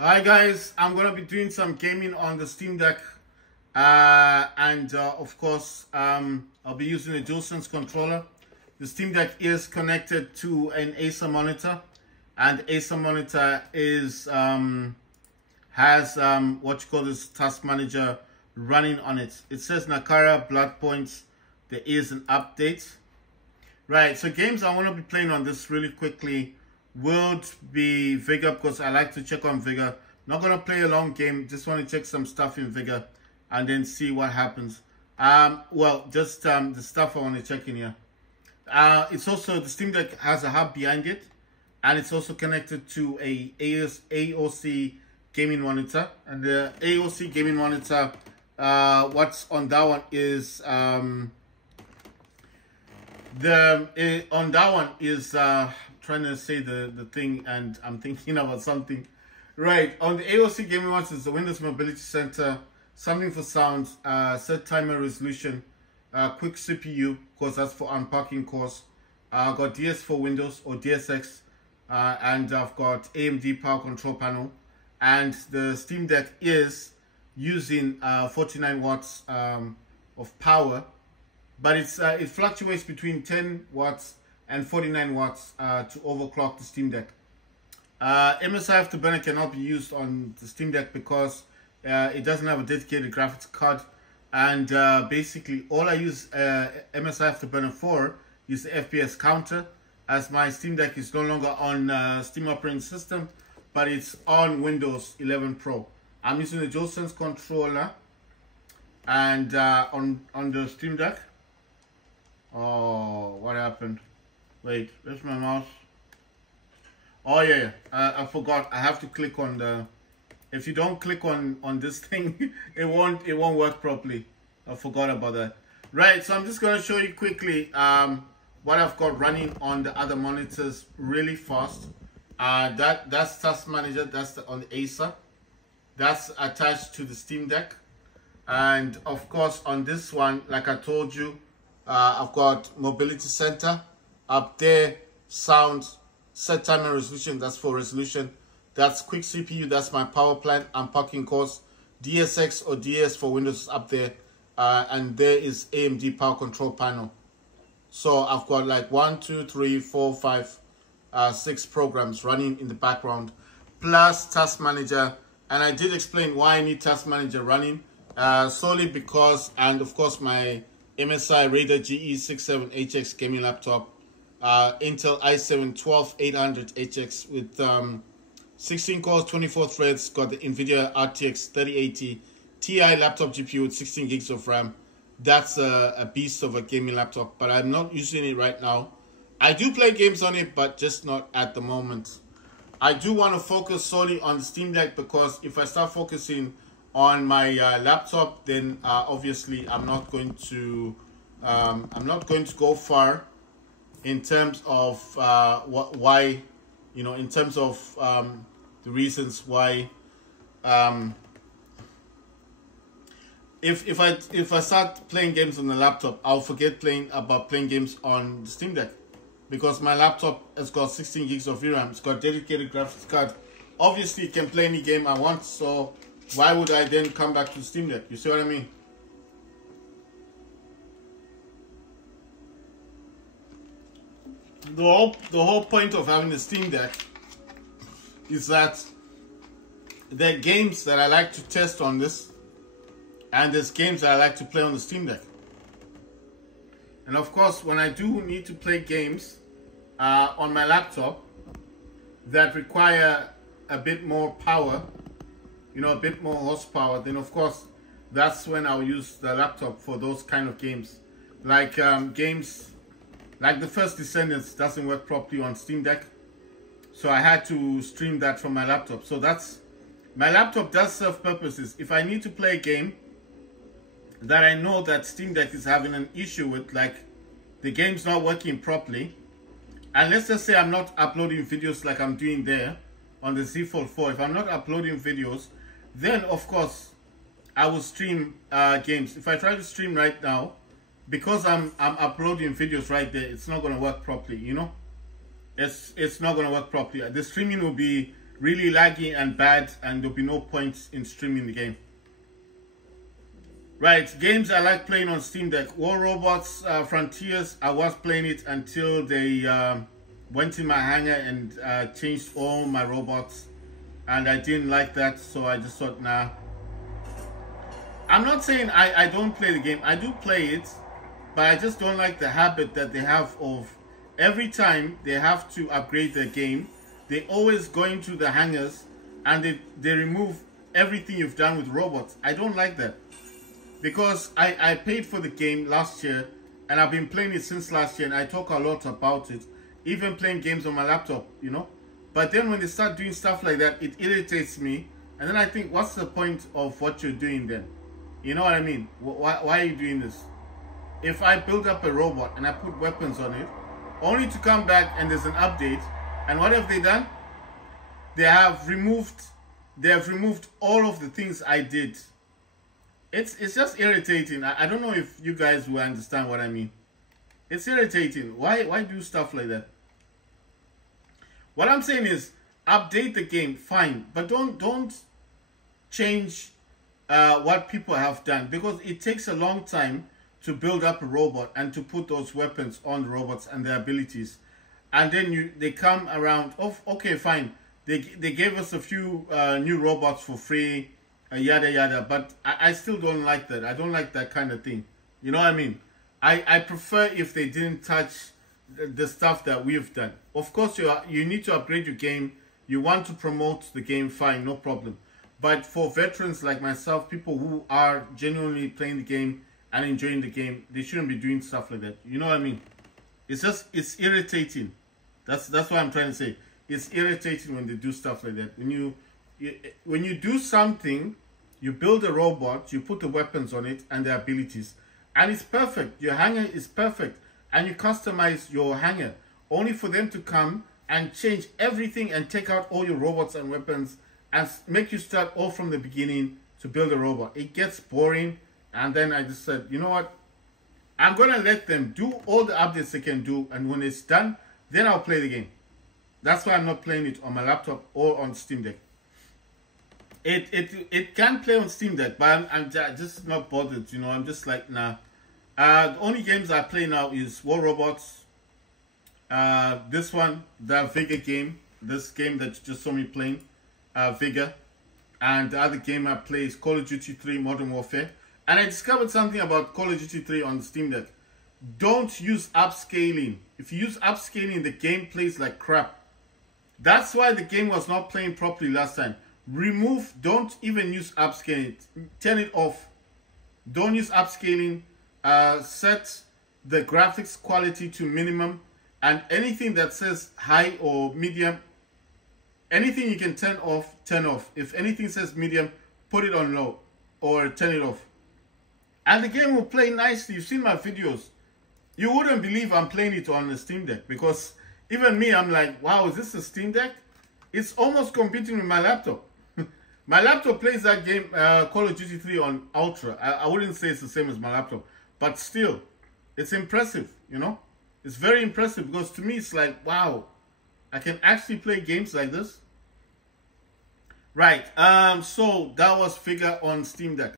Hi guys, I'm gonna be doing some gaming on the Steam Deck, of course I'll be using a DualSense controller. The Steam Deck is connected to an Acer monitor, and the Acer monitor has what you call this task manager running on it. It says Nakara blood points. There is an update. Right, so games I want to be playing on this really quickly would be Vigor, because I like to check on Vigor. Not going to play a long game, just want to check some stuff in Vigor and then see what happens. The stuff I want to check in here. It's also, the Steam Deck has a hub behind it, and it's also connected to a AOC gaming monitor. And the AOC gaming monitor, what's on that one is trying to say the thing and I'm thinking about something. Right, on the AOC gaming monitor is the Windows Mobility Center, something for sound, set timer resolution, quick CPU, because that's for unpacking cores. I've got DS for Windows or DSX, and I've got AMD power control panel. And the Steam Deck is using 49 watts of power, but it fluctuates between 10 watts and 49 watts to overclock the Steam Deck. MSI Afterburner cannot be used on the Steam Deck because it doesn't have a dedicated graphics card, and basically all I use MSI Afterburner for is the FPS counter, as my Steam Deck is no longer on Steam operating system, but it's on Windows 11 Pro. I'm using the DualSense controller, and on the Steam Deck. Oh, what happened? Wait, where's my mouse? Oh yeah, I forgot. I have to click on the. If you don't click on this thing, it won't work properly. I forgot about that. Right, so I'm just gonna show you quickly what I've got running on the other monitors really fast. That's Task Manager. That's on the Acer. That's attached to the Steam Deck, and of course on this one, like I told you, I've got Mobility Center up there, sound, set timer resolution, that's for resolution. That's quick CPU, that's my power plant, unpacking cores, DSX or DS for Windows up there, and there is AMD power control panel. So I've got like 1, 2, 3, 4, 5, 6 programs running in the background, plus Task Manager. And I did explain why I need Task Manager running, solely because, and of course my MSI Raider GE67HX gaming laptop, Intel i7-12800HX with 16 cores, 24 threads, got the NVIDIA RTX 3080 Ti laptop GPU with 16 gigs of RAM. That's a beast of a gaming laptop, but I'm not using it right now. I do play games on it, but just not at the moment. I do want to focus solely on the Steam Deck, because if I start focusing on my laptop, then obviously I'm not going to go far in terms of why, you know, in terms of the reasons why. If I start playing games on the laptop, I'll forget about playing games on the Steam Deck, because my laptop has got 16 gigs of VRAM. It's got dedicated graphics card. Obviously, it can play any game I want, so why would I then come back to the Steam Deck? You see what I mean? The whole point of having the Steam Deck is that there are games that I like to test on this, and there's games that I like to play on the Steam Deck. And of course, when I do need to play games on my laptop that require a bit more power, you know, a bit more horsepower, then of course that's when I'll use the laptop for those kind of games. Like games like the First Descendants doesn't work properly on Steam Deck, so I had to stream that from my laptop. So that's, my laptop does serve purposes. If I need to play a game that I know that Steam Deck is having an issue with, like the game's not working properly, and let's just say I'm not uploading videos like I'm doing there on the Z Fold 4, if I'm not uploading videos, then of course I will stream games. If I try to stream right now, because I'm uploading videos right there, it's not going to work properly, you know. It's not going to work properly. The streaming will be really laggy and bad, and there'll be no point in streaming the game. Right, games I like playing on Steam Deck. War Robots Frontiers, I was playing it until they went in my hangar and changed all my robots. And I didn't like that, so I just thought, nah. I'm not saying I don't play the game. I do play it, but I just don't like the habit that they have of every time they have to upgrade their game, they always go into the hangars and they remove everything you've done with robots. I don't like that. Because I paid for the game last year, and I've been playing it since last year, and I talk a lot about it, even playing games on my laptop, you know. But then when they start doing stuff like that, it irritates me, and then I think, what's the point of what you're doing then? You know what I mean? Why are you doing this? If I build up a robot and I put weapons on it, only to come back and there's an update, and what have they done? They have removed all of the things I did. It's just irritating. I don't know if you guys will understand what I mean. It's irritating. Why do stuff like that? What I'm saying is, update the game, fine, but don't change what people have done, because it takes a long time to build up a robot and to put those weapons on the robots and their abilities, and then they come around. Oh, okay, fine. They gave us a few new robots for free. Yada yada, but I still don't like that. I don't like that kind of thing. You know what I mean? I prefer if they didn't touch the stuff that we've done. Of course, you need to upgrade your game. You want to promote the game, fine, no problem. But for veterans like myself, people who are genuinely playing the game and enjoying the game, they shouldn't be doing stuff like that. You know what I mean? It's irritating. That's what I'm trying to say. It's irritating when they do stuff like that. When you do something, you build a robot, you put the weapons on it and the abilities, and it's perfect. Your hangar is perfect, and you customize your hangar only for them to come and change everything and take out all your robots and weapons and make you start all from the beginning to build a robot. It gets boring, and then I just said, you know what? I'm gonna let them do all the updates they can do, and when it's done, then I'll play the game. That's why I'm not playing it on my laptop or on Steam Deck. It can play on Steam Deck, but I'm just not bothered, you know. I'm just like, nah. The only games I play now is War Robots, this one, the Vigor game, this game that you just saw me playing, Vigor, and the other game I play is Call of Duty 3 Modern Warfare. And I discovered something about Call of Duty 3 on Steam Deck. Don't use upscaling. If you use upscaling, the game plays like crap. That's why the game was not playing properly last time. Don't even use upscaling. Turn it off. Don't use upscaling. Set the graphics quality to minimum, and anything that says high or medium, anything you can turn off, turn off. If anything says medium, put it on low or turn it off. And the game will play nicely. You've seen my videos. You wouldn't believe I'm playing it on the Steam Deck, because even me, I'm like, wow, is this a Steam Deck? It's almost competing with my laptop. My laptop plays that game, Call of Duty 3 on Ultra. I wouldn't say it's the same as my laptop, but still, it's impressive, you know? It's very impressive, because to me, it's like, wow, I can actually play games like this. Right, so that was Vigor on Steam Deck.